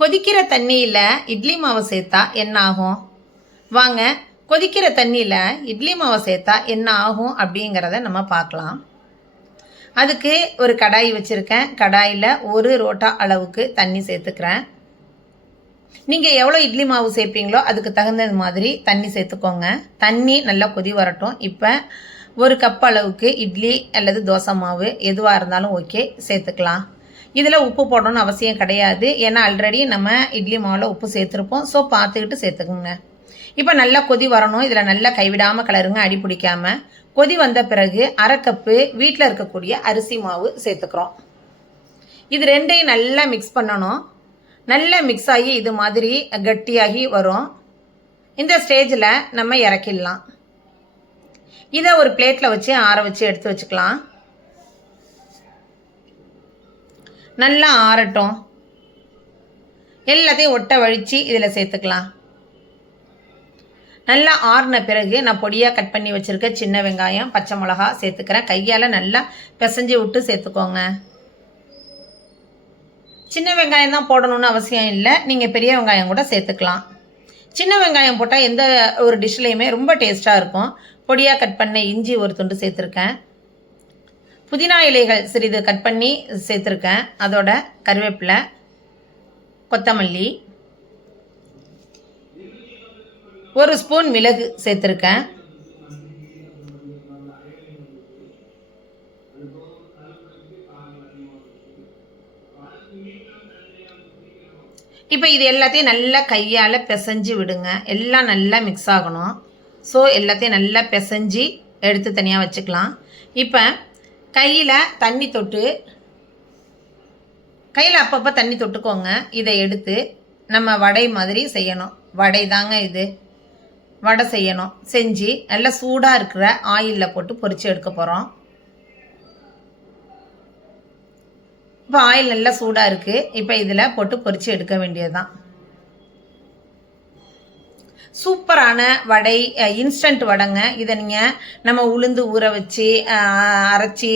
கொதிக்கிற தண்ணியில் இட்லி மாவு சேர்த்தா என்ன ஆகும்? வாங்க, கொதிக்கிற தண்ணியில் இட்லி மாவு சேர்த்தா என்ன ஆகும் அப்படிங்கிறத நம்ம பார்க்கலாம். அதுக்கு ஒரு கடாய் வச்சுருக்கேன். கடாயில் 1 ரோட்டா அளவுக்கு தண்ணி சேர்த்துக்கிறேன். நீங்கள் எவ்வளோ இட்லி மாவு சேர்ப்பீங்களோ அதுக்கு தகுந்தது மாதிரி தண்ணி சேர்த்துக்கோங்க. தண்ணி நல்லா கொதி வரட்டும். இப்போ 1 கப் அளவுக்கு இட்லி அல்லது தோசை மாவு எதுவாக இருந்தாலும் ஓகே சேர்த்துக்கலாம். இதில் உப்பு போடணும்னு அவசியம் கிடையாது. ஏன்னா ஆல்ரெடி நம்ம இட்லி மாவில் உப்பு சேர்த்துருப்போம். ஸோ பார்த்துக்கிட்டு சேர்த்துக்குங்க. இப்போ நல்லா கொதி வரணும். இதில் நல்லா கைவிடாமல் கலருங்க, அடி பிடிக்காமல். கொதி வந்த பிறகு 1/2 கப்பு வீட்டில் இருக்கக்கூடிய அரிசி மாவு சேர்த்துக்கிறோம். இது ரெண்டையும் நல்லா மிக்ஸ் பண்ணணும். நல்லா மிக்ஸ் ஆகி இது மாதிரி கட்டியாகி வரும். இந்த ஸ்டேஜில் நம்ம இறக்கிடலாம். இதை ஒரு பிளேட்டில் வச்சு ஆற வச்சு எடுத்து வச்சுக்கலாம். நல்லா ஆறட்டும். எல்லாத்தையும் ஒட்ட வழித்து இதில் சேர்த்துக்கலாம். நல்லா ஆறின பிறகு நான் பொடியாக கட் பண்ணி வச்சுருக்க சின்ன வெங்காயம், பச்சை மிளகா சேர்த்துக்கிறேன். கையால் நல்லா பிசைஞ்சு விட்டு சேர்த்துக்கோங்க. சின்ன வெங்காயம் தான் போடணும்னு அவசியம் இல்லை, நீங்கள் பெரிய வெங்காயம் கூட சேர்த்துக்கலாம். சின்ன வெங்காயம் போட்டால் எந்த ஒரு டிஷ்லேயுமே ரொம்ப டேஸ்ட்டாக இருக்கும். பொடியாக கட் பண்ண இஞ்சி ஒரு துண்டு சேர்த்துருக்கேன். புதினா இலைகள் சிறிது கட் பண்ணி சேர்த்துருக்கேன். அதோட கருவேப்பிலை, கொத்தமல்லி, 1 ஸ்பூன் மிளகு சேர்த்துருக்கேன். இப்போ இது எல்லாத்தையும் நல்லா கையால் பிசைஞ்சு விடுங்க. எல்லாம் நல்லா மிக்ஸ் ஆகணும். ஸோ எல்லாத்தையும் நல்லா பிசைஞ்சு எடுத்து தனியாக வச்சுக்கலாம். இப்போ கையில் தண்ணி தொட்டு, கையில் அப்பப்போ தண்ணி தொட்டுக்கோங்க. இதை எடுத்து நம்ம வடை மாதிரி செய்யணும். வடை தாங்க இது. வடை செய்யணும். செஞ்சு நல்லா சூடாக இருக்கிற ஆயிலில் போட்டு பொரித்து எடுக்க போகிறோம். இப்போ ஆயில் நல்லா சூடாக இருக்குது. இப்போ இதில் போட்டு பொரித்து எடுக்க வேண்டியது தான். சூப்பரான வடை, இன்ஸ்டன்ட் வடைங்க. இதை நீங்கள் நம்ம உளுந்து ஊற வச்சு அரைச்சி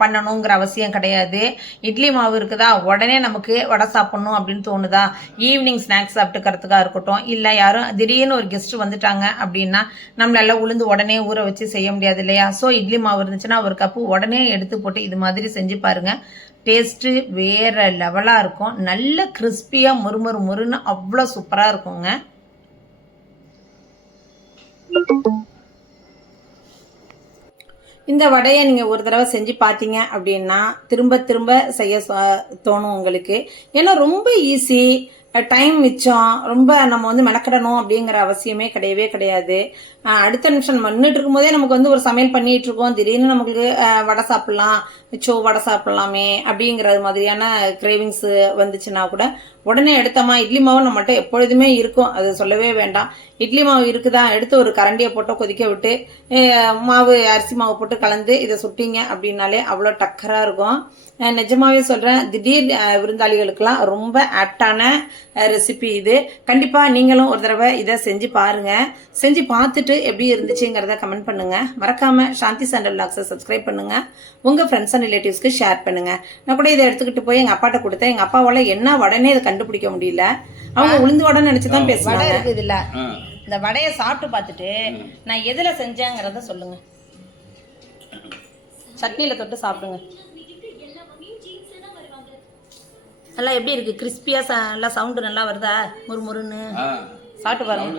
பண்ணணுங்கிற அவசியம் கிடையாது. இட்லி மாவு இருக்குதா, உடனே நமக்கு வடை சாப்பிட்ணும் அப்படின்னு தோணுதா, ஈவினிங் ஸ்நாக்ஸ் சாப்பிட்டுக்கிறதுக்காக இருக்கட்டும், இல்லை யாரும் திடீர்னு ஒரு கெஸ்ட்டு வந்துட்டாங்க அப்படின்னா நம்மளால உளுந்து உடனே ஊற வச்சு செய்ய முடியாது இல்லையா? ஸோ இட்லி மாவு இருந்துச்சுன்னா 1 கப்பு உடனே எடுத்து போட்டு இது மாதிரி செஞ்சு பாருங்கள். டேஸ்ட்டு வேறு லெவலாக இருக்கும். நல்ல கிறிஸ்பியாக முறுமுறுன்னு அவ்வளோ சூப்பராக இருக்குங்க. இந்த வடையை நீங்கள் ஒரு தடவை செஞ்சு பார்த்தீங்க அப்படின்னா திரும்ப திரும்ப செய்ய தோணும் உங்களுக்கு. ஏன்னா ரொம்ப ஈஸி, டைம் மிச்சம், ரொம்ப நம்ம மெனக்கிடணும் அப்படிங்கிற அவசியமே கிடையவே கிடையாது. அடுத்த நிமிஷம் நம்ம நின்றுட்டு இருக்கும்போதே நமக்கு ஒரு சமையல் பண்ணிட்டு இருக்கோம், திடீர்னு நமக்கு வடை சாப்பிட்லாம், வடை சாப்பிட்லாமே அப்படிங்கிறது மாதிரியான கிரேவிங்ஸ் வந்துச்சுன்னா கூட உடனே எடுத்தோமா, இட்லி மாவு நம்மகிட்ட எப்பொழுதுமே இருக்கும், அது சொல்லவே வேண்டாம். இட்லி மாவு இருக்குதா, எடுத்து ஒரு கரண்டியை போட்டு கொதிக்க விட்டு மாவு அரிசி மாவு போட்டு கலந்து இதை சுட்டிங்க அப்படின்னாலே அவ்வளோ டக்கராக இருக்கும். நிஜமாவே சொல்கிறேன், திடீர் விருந்தாளிகளுக்கெல்லாம் ரொம்ப ஆப்டான ரெசிபி இது. கண்டிப்பாக நீங்களும் ஒரு தடவை இதை செஞ்சு பாருங்கள். செஞ்சு பார்த்துட்டு எப்படி இருந்துச்சுங்கிறத கமெண்ட் பண்ணுங்கள். மறக்காமல் சாந்தி சாண்டல் விலாக்ஸை சப்ஸ்கிரைப் பண்ணுங்கள். உங்கள் ஃப்ரெண்ட்ஸ் அண்ட் ரிலேட்டிவ்ஸ்க்கு ஷேர் பண்ணுங்கள். நான் கூட இதை எடுத்துக்கிட்டு போய் எங்கள் அப்பாட்ட கொடுத்தேன். எங்கள் அப்பாவால் என்ன உடனே இதை கண்டுபிடிக்க முடியல. அவங்க உளுந்து வடை நினச்சி தான் பேசுவாங்க. இருக்குது இல்லை, இந்த வடையை சாப்பிட்டு பார்த்துட்டு நான் எதில் செஞ்சேங்கிறத சொல்லுங்க. சட்னியில் தொட்டு சாப்பிடுங்க. நல்லா எப்படி இருக்கு, கிறிஸ்பியாக நல்லா சவுண்டு நல்லா வருதா, முறுமுறுன்னு சாப்பிட்டு பாருங்க.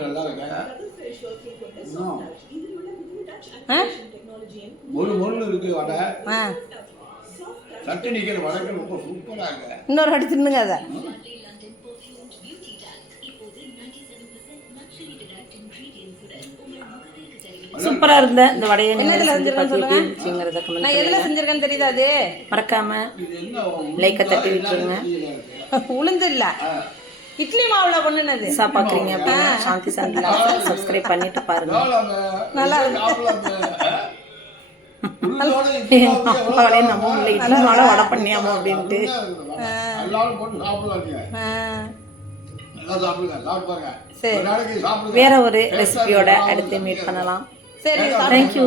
இன்னொரு வாட்டி தின்னுங்க அதை. சூப்பரா இருந்த இந்த வடையை நான் எதுல செஞ்சிருக்கேன்னு தெரியுதா? அது மறக்காம லைக்கை தட்டி விட்டுருங்க. உளுந்து இல்ல, இட்லி மாவுல பண்ணுனது. பாக்குறீங்க அப்படின்னா சாந்தி சாந்தில சப்ஸ்கிரைப் பண்ணிட்டு பாருங்க. நல்லா நம்ம இட்லி மாவுல வடை பண்ணியாமோ அப்படின்ட்டு சரி, வேற ஒரு ரெசிபியோட அடுத்து மீட் பண்ணலாம். சரி, தேங்க்யூ.